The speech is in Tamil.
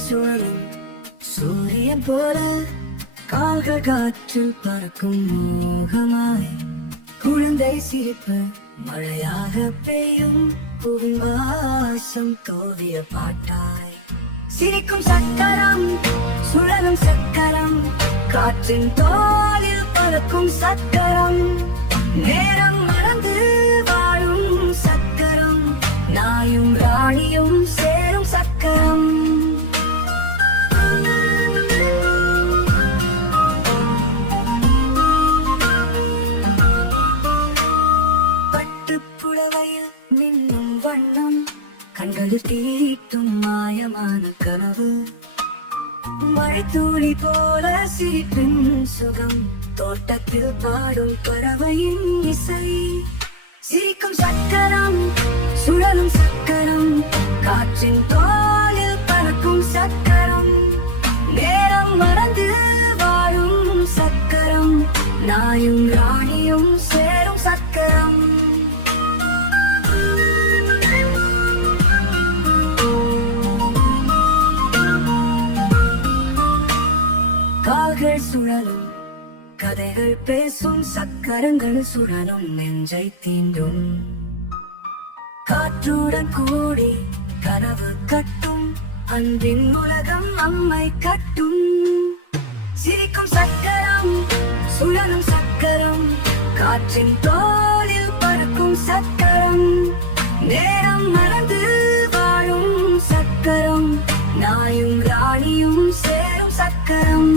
சுழலும் சூரியன் போல கால்கள் காற்றில் பறக்கும் மோகமாய் குழந்தை சிரிப்பு மழையாக பெய்யும் புவின் வாசம் தோவிய பாட்டாய் சிரிக்கும் சக்கரம் சுழலும் சக்கரம் காற்றின் தோலில் பறக்கும் சக்கரம் நேரம் மறந்து வாழும் சக்கரம் நாயும் ராணியும் சேரும் சக்கரம் பட்டுப்புடவையில் மின்னும் வண்ணம் கண்களில் தீட்டும் மாயமான கனவு மழை துளி போல சிரிப்பின் சுகம் தோட்டத்தில் பாடும் பறவையின் இசை சிரிக்கும் சக்கரம் சுழலும் சக்கரம் காற்றின் தோலில் பறக்கும் சக்கரம் நேரம் மறந்து வாழும் சக்கரம் நாயும் ராணியும் சேரும் சக்கரம் கால்கள் சுழலும் கதைகள் பேசும் சக்கரங்கள் சுழலும் நெஞ்சை தீண்டும் காற்றுடன் கூடி கனவு கட்டும் அன்பின் உலகம் நம்மை கட்டும் சிரிக்கும் சக்கரம் சுழலும் சக்கரம் காற்றின் தோலில் பறக்கும் சக்கரம் நேரம் மறந்து வாழும் சக்கரம் நாயும் ராணியும் சேரும் சக்கரம்